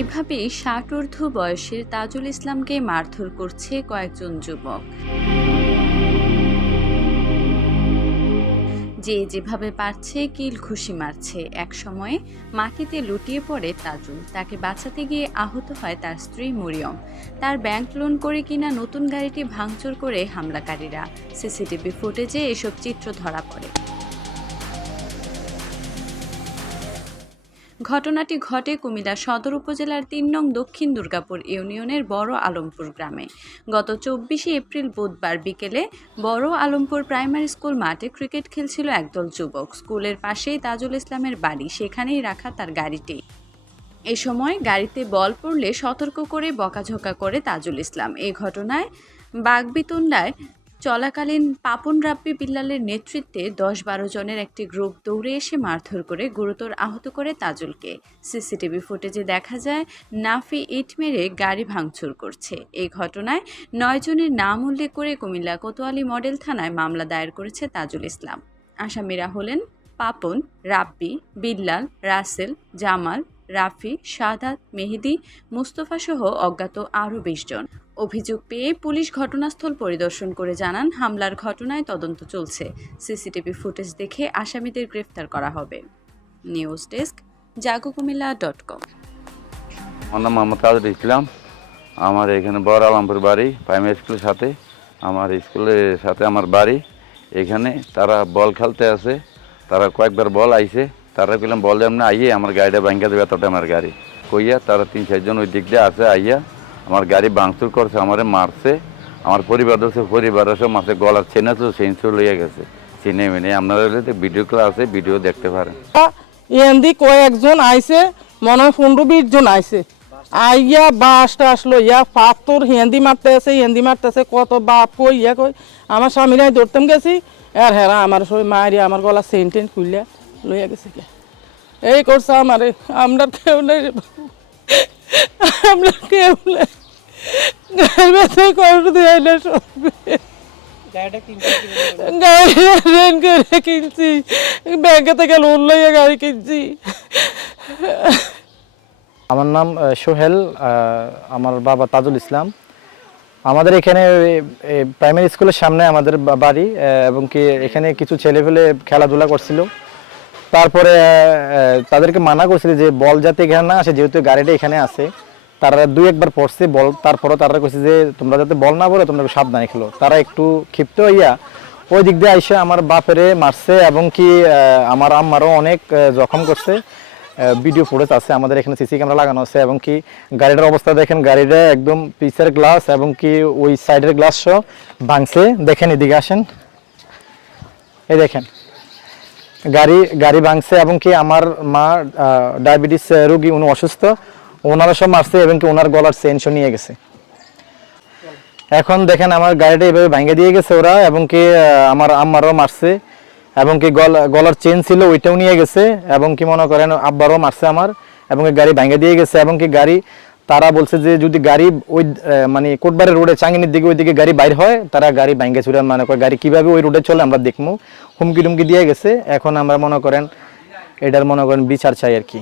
এভাবেই ষাটোর্ধ্ব বয়সের তাজুল ইসলামকে মারধর করছে কয়েকজন যুবক। যে যেভাবে পারছে কিল খুশি মারছে। এক সময়ে মাটিতে লুটিয়ে পড়ে তাজুল। তাকে বাঁচাতে গিয়ে আহত হয় তার স্ত্রী মরিয়ম। তার ব্যাংক লোন করে কিনা নতুন গাড়িটি ভাঙচুর করে হামলাকারীরা। সিসিটিভি ফুটেজে এসব চিত্র ধরা পড়ে। ঘটনাটি ঘটে কুমিল্লা সদর উপজেলার তিন নং দক্ষিণ দুর্গাপুর ইউনিয়নের বড় আলমপুর গ্রামে। গত চব্বিশে এপ্রিল বুধবার বিকেলে বড় আলমপুর প্রাইমারি স্কুল মাঠে ক্রিকেট খেলছিল একদল যুবক। স্কুলের পাশেই তাজুল ইসলামের বাড়ি, সেখানেই রাখা তার গাড়িটি। এ সময় গাড়িতে বল পড়লে সতর্ক করে বকাঝকা করে তাজুল ইসলাম। এ ঘটনায় বাগবিতুন্ডায় চলাকালীন পাপন রাব্বি বিল্লালের নেতৃত্বে দশ বারো জনের একটি গ্রুপ দৌড়ে এসে মারধর করে গুরুতর আহত করে তাজুলকে। সিসিটিভি ফুটেজে দেখা যায়, নাফি ইট মেরে গাড়ি ভাঙচুর করছে। এই ঘটনায় নয় জনের নাম উল্লেখ করে কুমিল্লা কোতোয়ালি মডেল থানায় মামলা দায়ের করেছে তাজুল ইসলাম। আসামিরা হলেন পাপন, রাব্বি, বিল্লাল, রাসেল, জামাল রাফি, সাদাত, মেহেদি, মুস্তফা সহ অজ্ঞাত আরও বিশ জন। অভিযোগ পেয়ে পুলিশ ঘটনাস্থল পরিদর্শন করে জানান, হামলার ঘটনায় তদন্ত চলছে। সিসিটিভি ফুটেজ দেখে আসামিদের গ্রেফতার করা হবে। News desk Jago Comilla dot com. আমার নাম মোহাম্মদ কাজল ইসলাম। আমার এখানে বড় আলমপুর বাড়ি, প্রাইমারি স্কুলের সাথে। আমার স্কুলের সাথে আমার বাড়ি। এখানে তারা বল খেলতে আছে। তারা কয়েকবার বল আইছে। তারা কইলাম, বল যেমন আইয়ে, আমার গাড়িটা ভাঙ্গা দেবে, এতটা আমার গাড়ি। কইয়া তারা তিন চারজন ওই দিক দিয়ে আছে, আইয়া আমার গাড়ি ভাঙচুর করছে, আমারে মারছে। আমার পরিবার আছে পরিবার আছে মাসে গলার চেনে তো সেন্সর লইয়া গেছে। চিনে মেনে, আপনারা ভিডিও ক্লাস আছে ভিডিও দেখতে পারেন। এন্দি কয়েকজন আইছে, মনে হয় পনেরো বিশ জন আইছে। আইয়া বাস টাস লইয়া পাথর হেন্দি মারতে আছে হেন্দি মারতেছে, কত বাপ কই, ইয়া কই। আমার স্বামীরাই ধরতাম গেছি, আর হেরা আমার সবাই মায়ের আমার গলা সেন টেন খুললে লইয়া গেছে কে? এই করছে আমারে আমরা কেউ নেই আমরা কেউ নেই। কিনছি ব্যাংকে থেকে লোন লইয়া গাড়ি কিনছি। আমার নাম সোহেল আমার বাবা তাজুল ইসলাম। আমাদের এখানে প্রাইমারি স্কুলের সামনে আমাদের বাড়ি এবং কি এখানে কিছু ছেলেপেলে খেলাধুলা করছিল। তারপরে তাদেরকে মানা করছিল যে বল যাতে এখানে না আসে, যেহেতু গাড়িটা এখানে আছে, তারা দুই একবার পড়ছে বল, তারপরও তারা কইছে যে তোমরা যাতে বল না পড়ে, তোমরা সাবধানে খেলো। তারা একটু ক্ষিপ্ত হইয়া ওই দিক দিয়ে আইসে আমার বাপেরে মারছে এবং কি আমার আম্মারও অনেক জখম করছে। ভিডিও ফুটেজ আছে, আমাদের এখানে সিসি ক্যামেরা লাগানো আছে এবং কি গাড়িটার অবস্থা দেখেন, গাড়িটা একদম পিসের গ্লাস এবং কি ওই সাইডের গ্লাস সহ ভাঙছে। দেখেন এদিকে আসেন। এই দেখেন। গাড়ি গাড়ি ভাঙছে এবং কি আমার মা ডায়াবেটিস রোগী উনি অসুস্থ। ওনারা সব মারছে এবং কি ওনার গলার চেনশো নিয়ে গেছে। এখন দেখেন আমার গাড়িটা এভাবে ভাঙে দিয়ে গেছে ওরা এবং কি আমার আম্মারও মারছে এবং কি গলা, গলার চেন ছিল ওইটাও নিয়ে গেছে এবং কি মনে করেন আব্বারও মারছে আমার এবং গাড়ি ভাঙে দিয়ে গেছে এবং কি গাড়ি তারা বলছে যে যদি গাড়ি ওই মানে কোটবারের রোডে, চাঙ্গিনির দিকে ওইদিকে গাড়ি বাইর হয়, তারা গাড়ি ভাঙ্গে ছুড়ে মনে করে গাড়ি কীভাবে ওই রোডে চলে আমরা দেখব হুমকি টুমকি দিয়ে গেছে। এখন আমরা মনে করেন, এটার মনে করেন বিচার চাই আর কি।